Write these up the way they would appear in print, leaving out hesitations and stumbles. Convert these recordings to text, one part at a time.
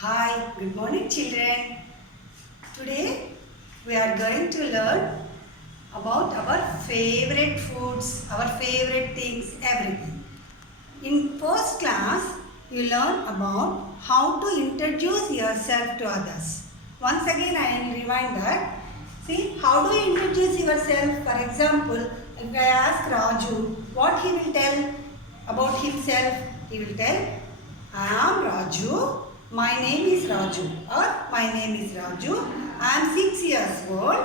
Hi, good morning children. Today we are going to learn about our favorite foods, our favorite things, everything. In first class, you learn about how to introduce yourself to others. Once again, I will remind that. See, how do you introduce yourself? For example, if I ask Raju, what he will tell about himself? He will tell, I am Raju. My name is Raju. Or my name is Raju. I am 6 years old.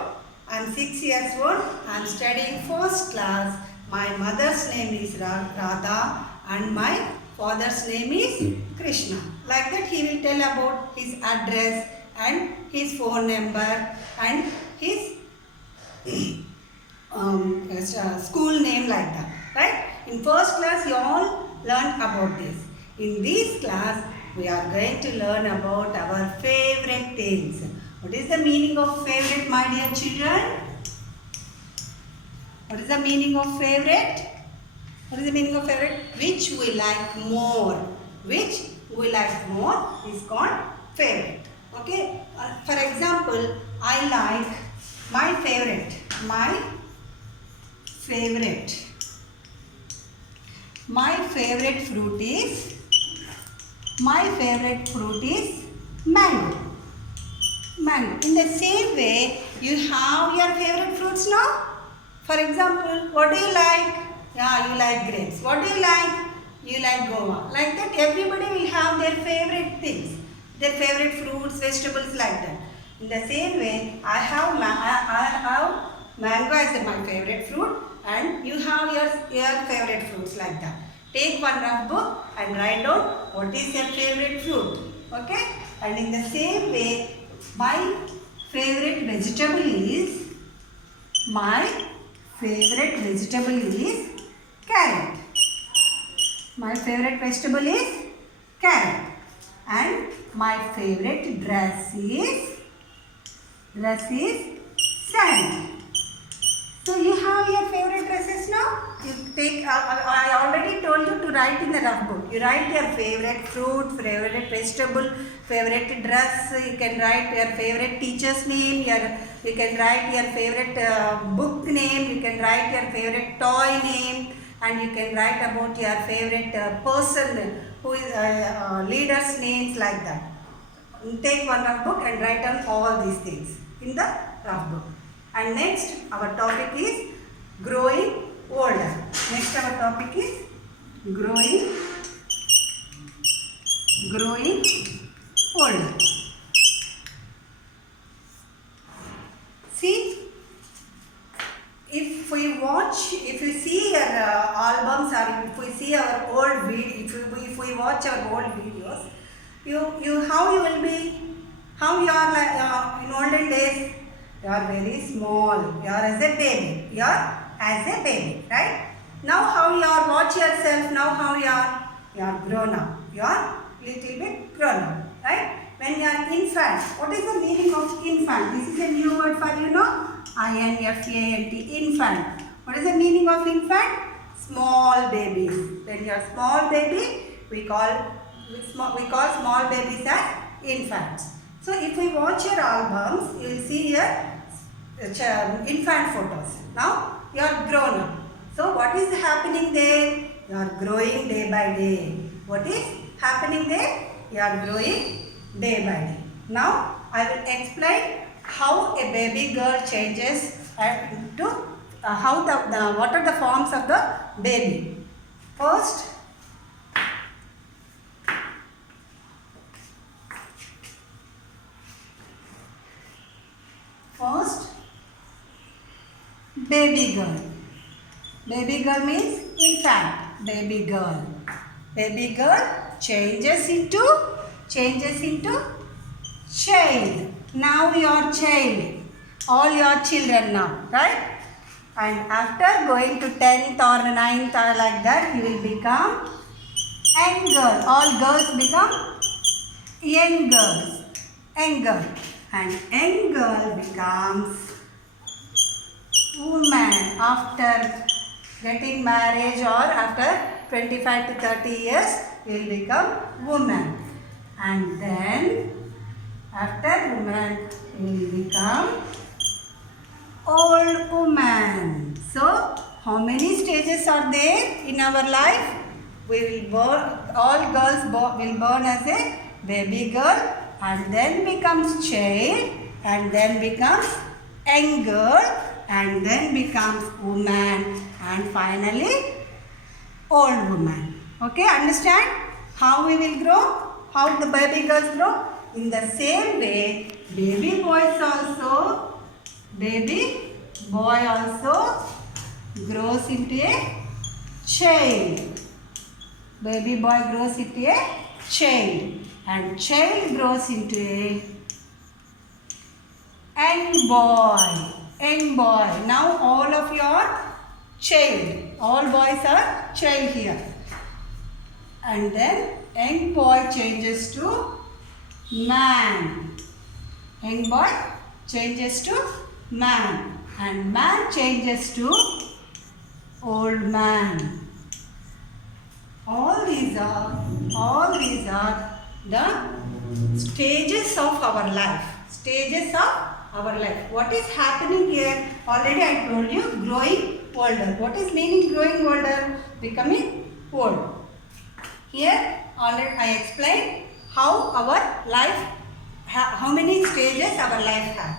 I am 6 years old. I am studying first class. My mother's name is Radha and my father's name is Krishna. Like that he will tell about his address and his phone number and his school name, like that. Right? In first class you all learn about this. In this class we are going to learn about our favorite things. What is the meaning of favorite, my dear children? What is the meaning of favorite? What is the meaning of favorite? Which we like more. Which we like more is called favorite. Okay. For example, I like my favorite. My favorite fruit is mango. Mango. In the same way, you have your favorite fruits now. For example, what do you like? Yeah, you like grapes. What do you like? You like guava. Like that, everybody will have their favorite things, their favorite fruits, vegetables, like that. In the same way, I have mango as my favorite fruit, and you have your favorite fruits, like that. Take one rough book and write down what is your favorite fruit. Okay? And in the same way, my favorite vegetable is carrot. My favorite vegetable is carrot. And my favorite dress is sand. So you have your favorite dresses now. You take. I already told you to write in the rough book. You write your favorite fruit, favorite vegetable, favorite dress. You can write your favorite teacher's name. You can write your favorite book name. You can write your favorite toy name, and you can write about your favorite person who is leader's names, like that. Take one rough book and write down all these things in the rough book. And next, our topic is growing older. Next, our topic is growing older. See, if you see your albums, or if we see our old if we watch our old videos, how you will be, how you are like in olden days. You are very small. You are as a baby. Right? Now how you are, watch yourself. Now how you are grown up. You are little bit grown up. Right? When you are infant, what is the meaning of infant? This is a new word for you know. INFANT, infant. What is the meaning of infant? Small babies. When you are small baby, we call small babies as infants. So if we watch your albums, you will see your infant photos. Now you are grown up. So what is happening there? You are growing day by day. What is happening there? You are growing day by day. Now I will explain how a baby girl changes to what are the forms of the baby. First, baby girl. Baby girl means infant. Baby girl. Baby girl changes into child. Now you are child. All your children now, right? And after going to 10th or 9th or like that, you will become young girl. All girls become young girls. Young girl. And young girl becomes woman after getting marriage, or after 25 to 30 years you will become woman. and then after woman we will become old woman. So how many stages are there in our life? We will born, all girls will born as a baby girl and then becomes child and then becomes young girl and then becomes woman and finally old woman. Okay, understand how we will grow? How the baby girls grow? In the same way, baby boy also grows into a child. Baby boy grows into a child and child grows into a young boy. Young boy. Now all of you are child. All boys are child here. And then young boy changes to man. Young boy changes to man. And man changes to old man. All these are the stages of our life. Stages of our life. What is happening here? Already I told you, growing older. What is meaning growing older? Becoming old. Here already I explained how our life, how many stages our life has.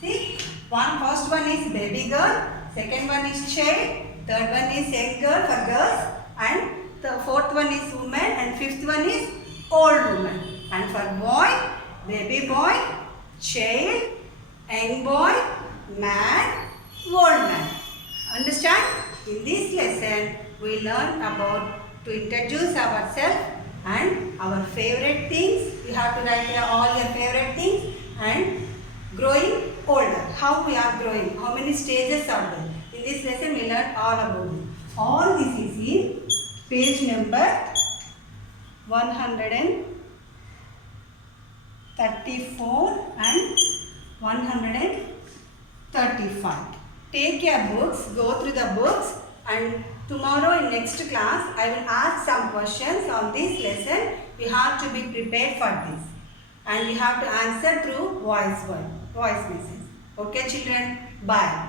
See, first one is baby girl, second one is child, third one is young girl for girls, and the fourth one is woman, and fifth one is old woman. And for boy, baby boy, child, young boy, man, old man. Understand? In this lesson, we learn about to introduce ourselves and our favorite things. You have to write here all your favorite things and growing older. How we are growing. How many stages are there. In this lesson, we learn all about it. All this is in page number 134 and 135. Take your books, go through the books, and tomorrow in next class I will ask some questions on this lesson. We have to be prepared for this and we have to answer through voice message. Okay children, bye.